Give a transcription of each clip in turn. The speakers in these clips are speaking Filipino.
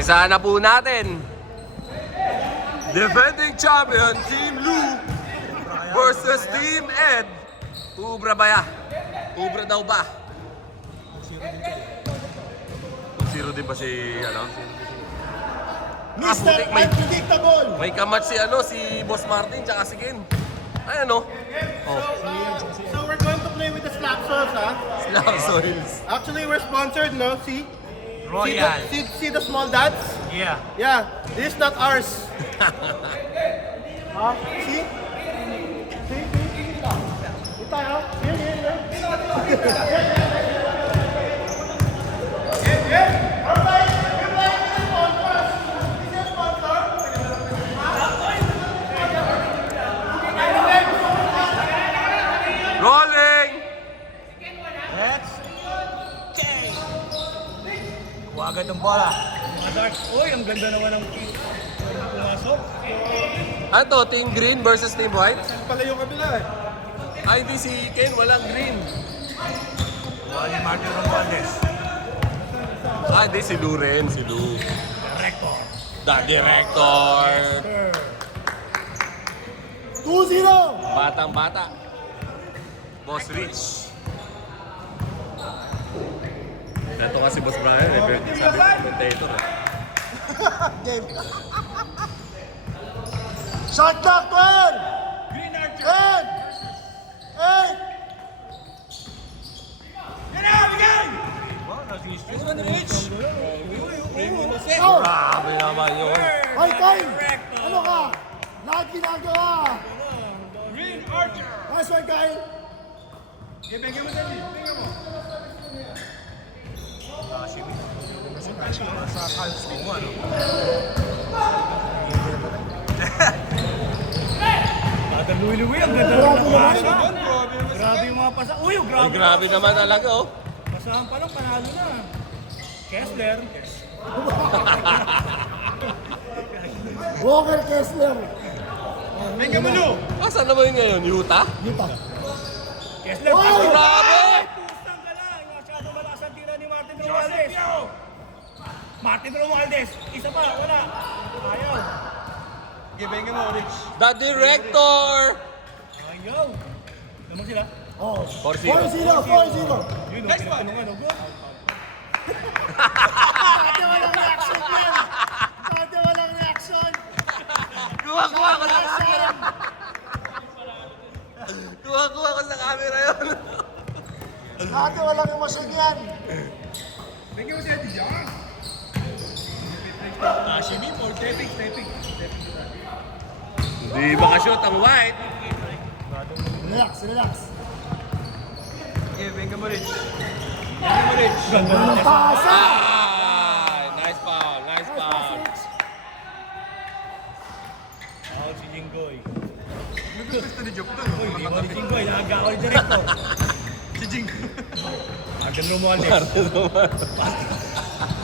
Sana po natin. Defending champion, Team Lou versus Team Ed. Ubra ba ya? Ubra daw ba? Zero din ba si ano? Mr. Unpredictable! May kamatch si ano, si Boss Martin tsaka si Ken. Ay ano? Oh, So we're going to play with the slap sauce, ha? Slap Soils. Actually, we're sponsored, no? See? Royal. See the small dots? Yeah. Yeah, this is not ours. See? See? Ito, ha? Here. Rolling! Let's change. Kuha agad ang bola. Uy, ang ganda naman ng pumasok. Ano to? Team Green versus Team White? Pala yung kabila, eh. Ay, hindi si Ken, walang green. Kuha ni Martin Romualdez. Ah, hindi si Lou rin, si Lou. Director. The Director. 2-0! Batang bata. Boss Rich. Ito kasi Boss Brian, eh. Sabi ko, commentator. Game. Shot clock, 12! Green Archer. 10! 8! Yan na, bigay! Wow, nag-isip na ni Rich. Oh! Grabe naman yun. Hoy, Kyle! Ano ka? Lahat ginagawa! Green Archer. Nice one, Kyle! Bigyan mo dali. Bigyan mo. Sa Carlos mo, ano? Luwi-luwi, ang ganda ng mga pasa. Grabe yung mga pasa. Uy, Ay, grabe. grabe naman talaga, oh. Pasahan pa lang, panalo na. Kessler. Walker Kessler! Bigyan mo, Lu. Asan naman yun ngayon? Utah? Utah. Kessler. Oy! Grabe! Pustang ka lang. Masyado malakas ang tira ni Martin Romualdez. Martin Romualdez. Isa pa, wala. Ayaw. Bigyan mo, Rich. The Director! Ayaw. Naman sila. Oh. 4-0. 4-0! 4-0! Yun, pinagtanungan. Good. Dati walang reaction yan! Dati walang reaction! Kuha ko sa camera! Kuha ko sa camera yun! Dati walang emosyon yan! Bigyan mo si Eddie John. Shimi, for stepping. Hindi makashoot ang White. Relax, relax! Bigyan mo, Rich. Bigyan mo, Rich. Walang pasa! Ay! Nice foul, nice foul. Ako si Jinggoy. Gusto ni Joke doon. Uy, hindi mo ni Jinggoy. Nakaga ako ni Director. Si Jinggoy. Agan Romualdez.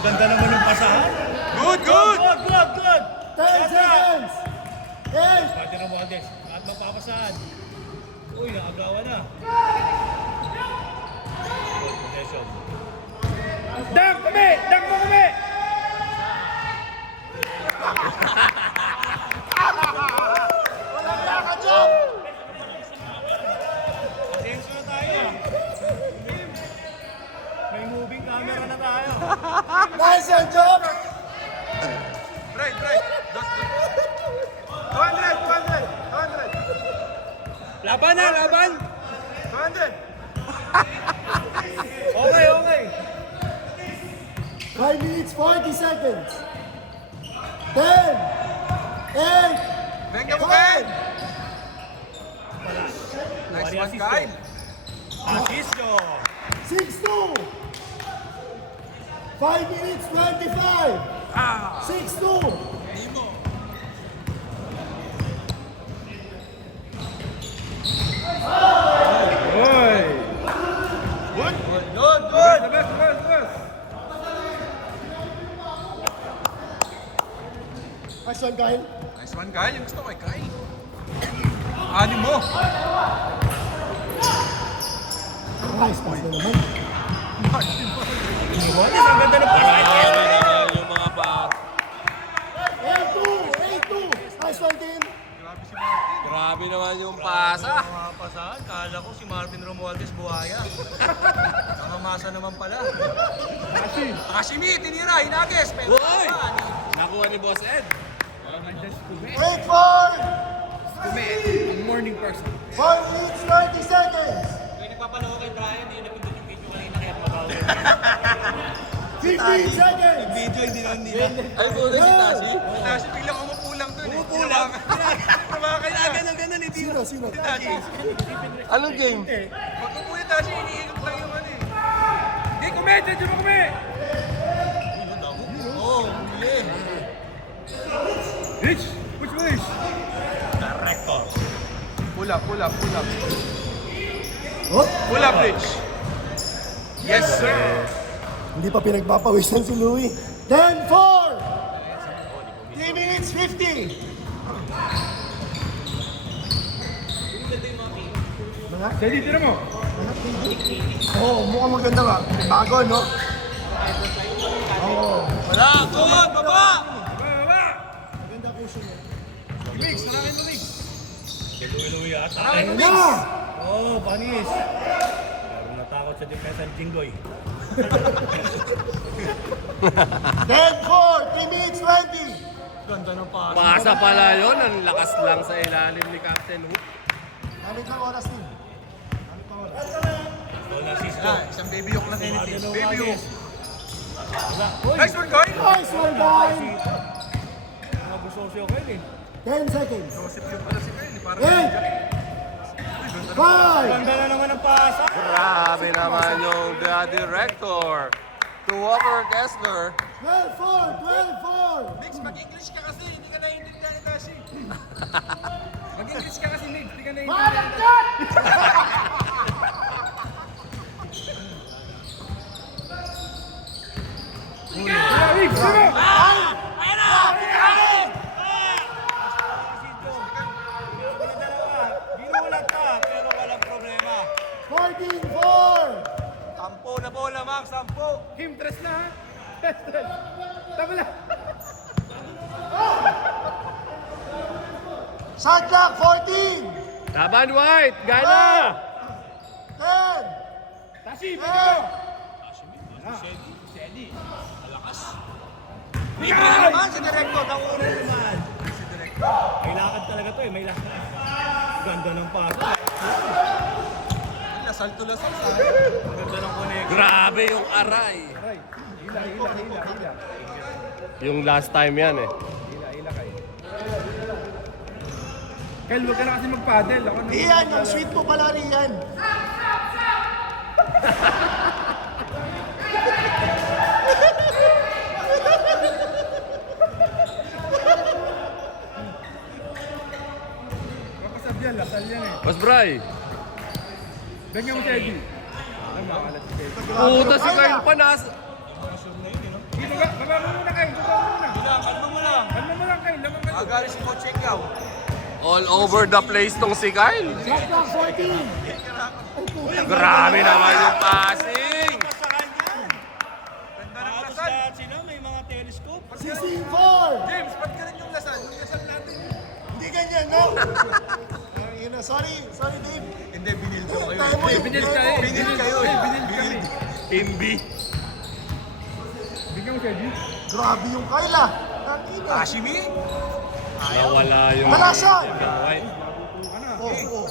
Ganda naman yung pasahan. Good! 10 seconds! 8! Martin Romualdez. At mapapasahan. Uy, nakagawa na. Good possession. Dunk mo kami! Walang nakajump! Attention na tayo. May moving camera na tayo. Nice one, Job! Right. 200. Laban! 200. Okay. 5 minutes, 40 seconds! 10! 8! Venga mo, 7! Nice one, Kyle. Assist 6-2! 5 minutes, 25! 6-2! Good. The best. Nice one, Kyle. Nice one, Kyle. Yung gusto ko kay Kyle. Anim mo. Nice pass na naman. Ang ganda ng pass. Grabe naman yung mga Grabe naman yung pasa. Mga pasahan, kala ko si Martin Romualdez buhaya. Nangamasa naman pala. Hashimi, tinira, hinagis. Pero Uy! Nakuha ni Boss Ed. Wait for Ang morning person. 4 minutes 30 seconds. May nagpapalaw kay Brian, hindi napindot yung video kanina kaya mabawi. 15 seconds. Video hindi na nila. Ay, po na si Tashi. Tashi, biglang umupulang dun eh. Umupulang? Kaya ganun, hindi Sino? Sino? Si Tashi. Anong game? Pag upo yung Tashi, iniikot lang yung ano eh. Hindi, kumete! Diyan mo kume! Oo, huli. Rich! Which way? Director. Pull up. Oh, Pull up, Rich. Yes, sir. hindi pa pinagpapawisan si Louie. 10-4. 3 minutes 50. Mga? Steady, tira mo! Oo, mukhang maganda nga. Bago, no? Oo. Wala, good, baba! Baba! Maganda cushion niya. Mix! Maraming mo mix! Luwi-luwi ata. Ayun na! Oo, panis. Parang natakot sa depensa ng Jinggoy. 10-4. 3 minutes 20. Ganda ng pass. Pasa pala yun. Ang lakas lang sa ilalim ni Captain Hook. Gamit lang oras din. Gamit lang oras. Doon assist ko. Isang baby hook lang Baby Baby hook. hook. Nice one, guys! Nice one, guys. Mga busosyo ko yun eh. 10 seconds. Joseph yung pala si Kyle. Parang 8. 5. Ganda na naman ng pasa. Grabe naman yung the director. To Walker Kessler. 12-4. 12-4. Mix, mag-English ka kasi. Hindi ka naiintindihan ni Tashi. Mag-English ka kasi, Nick. Hindi ka na Malagkat! Tira, Mix! Tira! Ginulat ka, pero walang problema. 14-4. Sampo na bola, Max. Sampo. Kim, tres na ha? Tres. Tama lang. Shot clock 14. Taban White! Gana! 10. Tashi, pwede mo! Hindi naman si Directo. Nakuha naman. Si Directo. May lakad talaga to eh. May lakad. Ganda ng pasa. Lasal-to-lasal sa ganda ng connect. Grabe yung aray. Hila. Yung last time yan eh. Hila kayo. Kyle, huwag ka na kasi mag-paddle. Ako na. Rian, ang sweet mo pala, Rian. Kakasab yan, lasal yan eh. Mas Bray. Bigyan mo si Eddie. Alam mo, makalat si Eddie. Puta si Kyle pa nasa. Dito ka, baba mo muna Kyle. Baba mo muna. Kalma mo lang. Kalma mo lang Kyle. Lamang ka. Agali si Coach Ekyao. All over the place tong si Kyle. Shot clock 14. Grabe naman yung passing. Sa kanya. Ganda ng lasal. Sino? May mga telescope. 16-4. James, ba't ka rin yung lasal? Yung lasal natin. Hindi ganyan, no? Yun na, sorry, Dave. Hindi, binil ko kayo. Tayo mo, Binil kayo eh. Binil kayo eh. Binil kami. Imbi. Bigyan mo si Eddie. Grabe yung Kyle, ah. Nakina. Hashimi? Nawala yung Wala siya. White. Oh.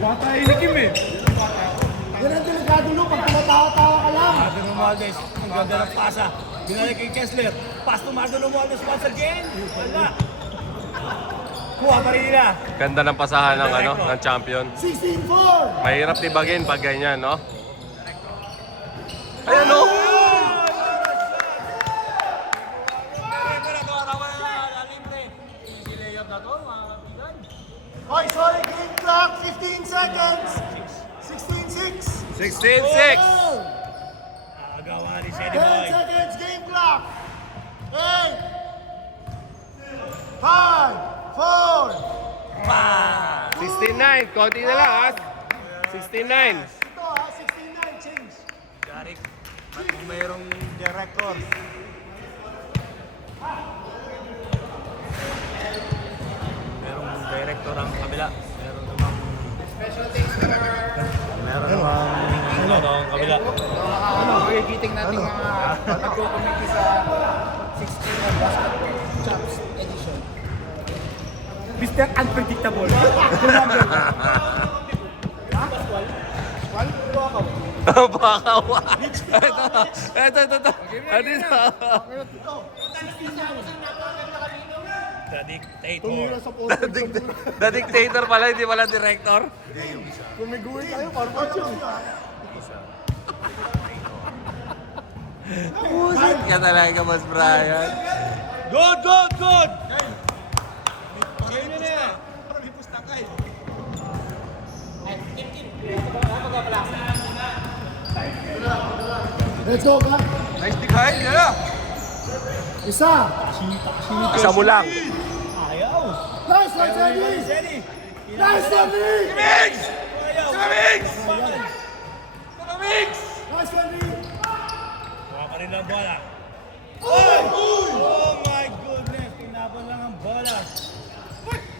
Wata ni Kim eh. Yan ang delikado, no? Pag tumatawa-tawa ka lang. Martin Romualdez, ang ganda ng pasa. Binalik kay Kessler. Pass to Martin Romualdez once again. Wala. Kuha pa rin nila. Ganda ng pasahan ng ano, ng champion. 16-4. Mahirap tibagin pag ganyan, no? Ayan, no? Hoy, sorry, game clock, 15 seconds. 16-6. 16-6. Oh! Agawa ni Sedi 10 Boy. seconds, game clock. 8. 5. 4. 16-9. Konti na lang, ha? 16-9. Ito ha, 16-9, change. Jarik, kung mayroong director. Magigiting natin mga nagko-committee sa 16 na basketball champs edition. Mr. Unpredictable. Bakaw. Ito. The dictator. Tumira sa poster. The dictator pala, hindi pala director. Kung may guhit tayo, parang yun. Pusit ka talaga, Boss Brian. Good! Game na yan. Let's go, Black. Nice decline, yeah. Isa. Isa mo lang. Ayaw. Nice one, Sandy. Steady. Nice one, Lee. Mix! Ayaw. Mix! Ayan. Mix! Nice one, Lee. Kuha pa rin lang bola. Oh my goodness! Tinapon lang ang bola.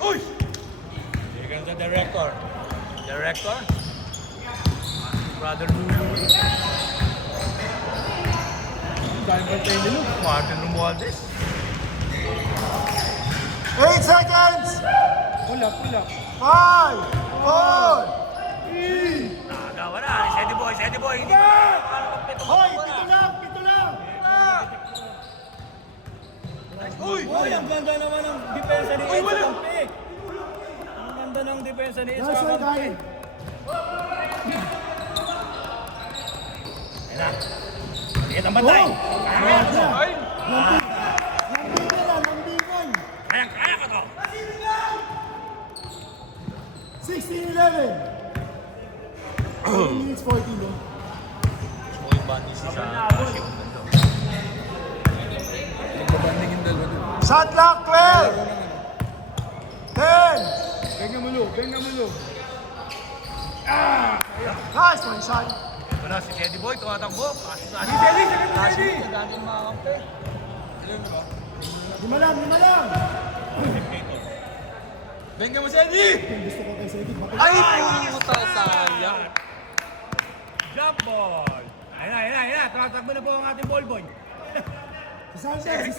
Uy! Here comes the director. Director? Brother Lulu. Martin Romualdez. 8 seconds. Pula. 5, 4. Nagawa na. Steady boy. Hindi Hoy, pito lang. Uy, ang ganda naman ng depensa ni Ed sa kampi. Ang ganda ng depensa ni Ed Nice sa one, kampi. Kyle. Ayan na. Sige, tambantay. Lambingan. Kaya ka to. 16-11. 10 minutes 14, no? Shot clock 12. 10. Ganyan mo, Lu. Nice one, son. Wala si Teddy Boy, tumatakbo. Lima lang. Benga mo, Sandy! Gusto ko kay Cedric. Ay, puta, sayang. Jump ball. Ayun na. Tumatakbo na po ang ating ball boy. Si Sander.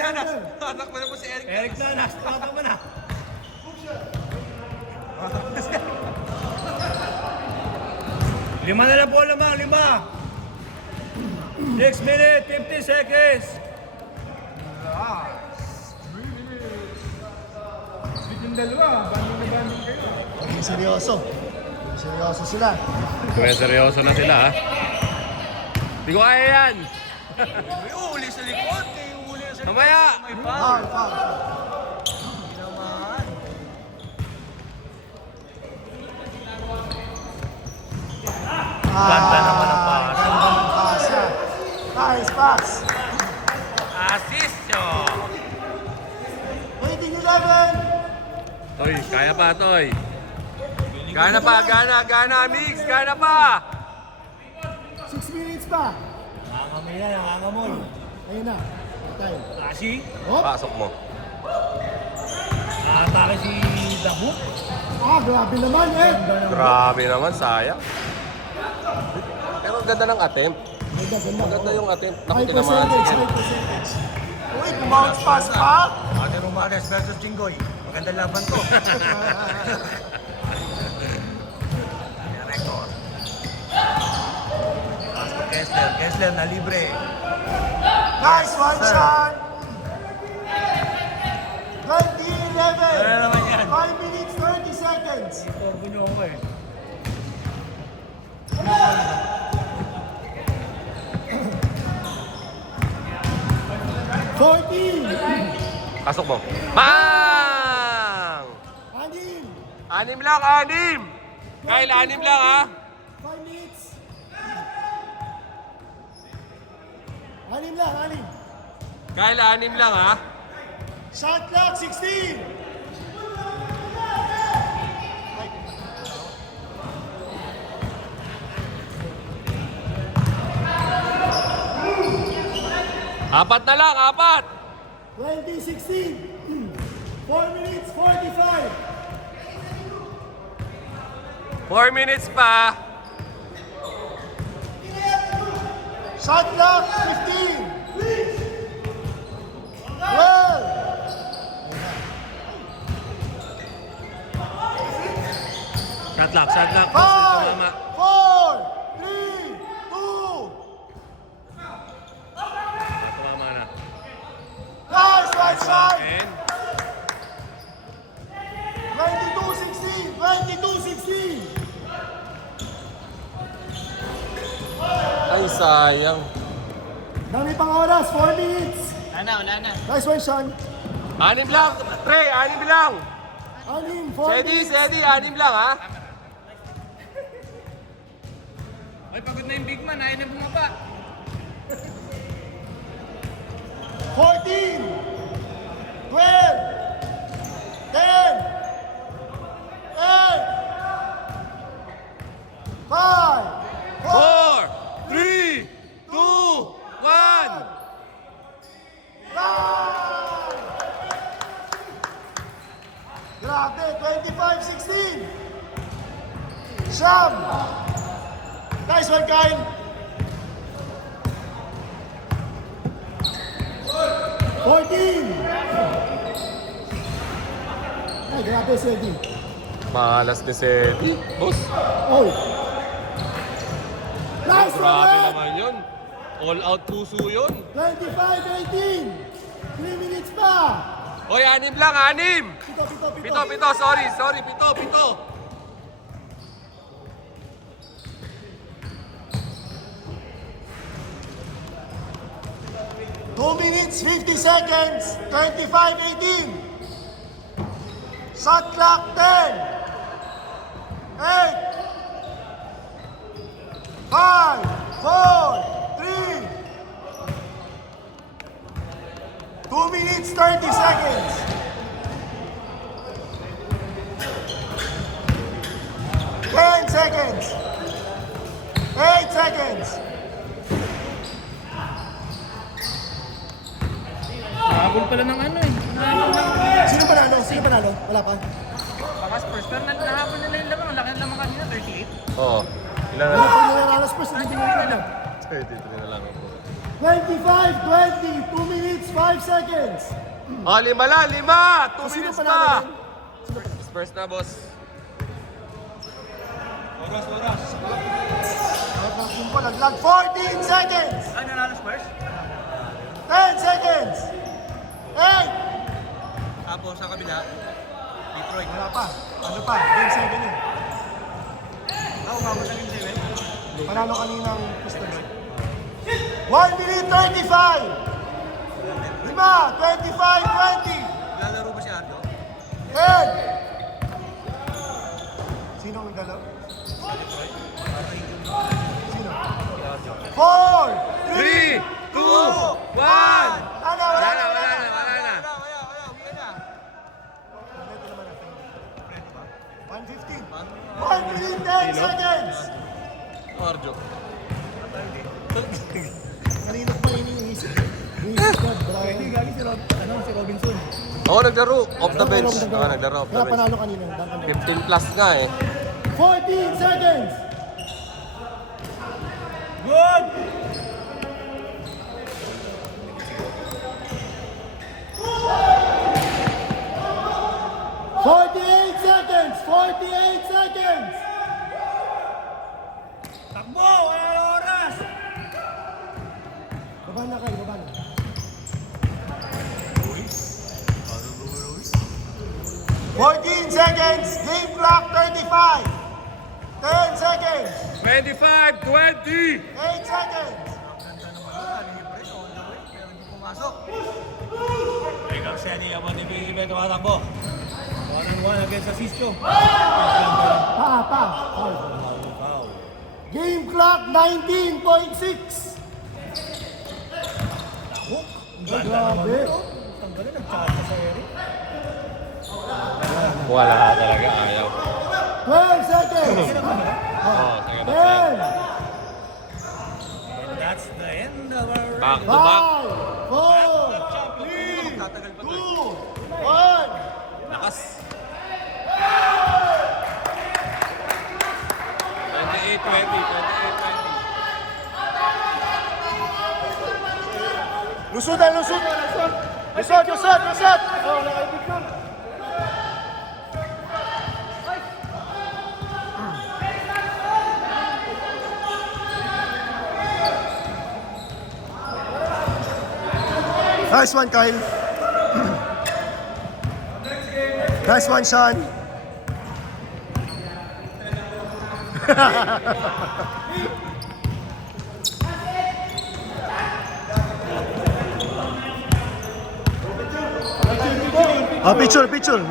Tatak mo na po si Eric. Eric Nanas, tumatakbo na. Lima na lang po lamang, 5. 6 minutes, 50 seconds. Yung dalawa, banding kayo. Maging seryoso. Seryoso sila. Seryoso na sila, ha? Hindi ko kaya yan. May uli sa likod. Mamaya! Foul. Ganda naman ang pass. Pasa. Nice pass. Assist nyo. 18-11. Toy, kaya pa, Toy. Gana pa, Mix, gana pa! 6 minutes pa. Nangangamol. Ayun na. Time. Asi, Hop. Pasok mo. nakatake si Dabu. Grabe naman, eh. Grabe naman, sayang. Pero ang ganda ng attempt. Maganda yung attempt. Naku, High tinamaan percentage, siya. high percentage. Uy, bounce pass pa. Ate Romales versus Jinggoy. Magandang laban to. Director. Pass to Kessler. Kessler na libre. Nice one shot. 20-11. Ano naman yan? 5 minutes, 30 seconds. Torbo nyo ako eh. Pasok mo. Bang! Anim. 6 lang, 6! Kyle, 6 lang, ha? 5 minutes. Anim lang. Kyle, 6 lang, ha? Shot clock, 16. Apat na lang, 2016. 4 minutes, 45. 4 minutes pa. Shot clock, 15. 12. Shot lock, shot lock. 5, Tama. 4, 3, 2. Tumama na. Nice, right side. And 22-16. 22-16. ay sayang. Dami pang oras, 4 minutes. Wala na. Nice one, Sean. Anim lang, Trey, anim lang. Anim, 4 minutes. Steady, anim lang ha. Ay, pagod na yung big man. Ayaw na bumaba. 14, 12, 10, 8, 5, 4, 4, 3, 2, 1. 9. Grabe, 25-16. Siyam. Nice one, Kyle. 14. Ay, grabe, Sedi. Malas ni Sedi. Boss, Oh. Nice one, grabe Red. naman yun. All out puso yun. 25-18. 3 minutes pa. Hoy, anim lang, anim. Pito. Pito, sorry, pito. 2 minutes, 50 seconds, 25-18. Shot clock, 10, 8, 5, 4, 3, 2 minutes, 30 seconds. 10 seconds, 8 seconds. Habol pala ng ano eh. Sino panalo? Wala pa. Baka Spurs. Pero nahabol nila yung lamang. Ang laki ng lamang kanina, 38. Oo. Ilan na Wala lang? pa nanalo Spurs, hindi binigyan na. 33 na lang. 25-20, 2 minutes, 5 seconds. Oh, lima. 2 Sino minutes panalo pa. din? Spurs na, boss. Yung pa, naglag 14 seconds. Ay, nanalo Spurs? 10 seconds. 8. Tapos sa kabila, Detroit. Wala pa. Ano pa? Game 7 yun. Ako nga ba sa game 7? Panalo kaninang Pistons. 1 minute 35. 5, 25-20. Lalaro ba si Ardo? 10. Sino ang nagdalaw? Sino? 4, 3, 2, 1. Wala Wala na. Kompleto naman natin. 1:15. 1 minute 10 seconds. Arjo. Kanina pa iniisip. Iniisip ko, Brian. Hindi, galing si Robinson. Oo, naglaro. Off the bench. Naglaro off the Kaya bench. panalo kanina. Duncan Robinson. 15 plus nga eh. 14 seconds. Good! 48 seconds. 48 seconds. Takbo! Wala na oras! Baba na kayo, baba na. Seconds, game clock 35. 10 seconds, 25, 20. 8 seconds. Ikaw siya ni Amon ni Billy Beto tumatakbo. 1-on-1 against Asisio. Pa. Game clock 19.6. Grabe. Tanggalin, nag-charge sa Eric. Wala talaga, ayaw. 12 seconds. Oh, sige na. 10, And that's the end of our Back to back. 5, 4, 3, 2, 1. Lakas. 28, 20. Lusudan, lusud. Lusud, lusud, lusud. Nice one, Kyle. Nice one, Sean. Picture, picture.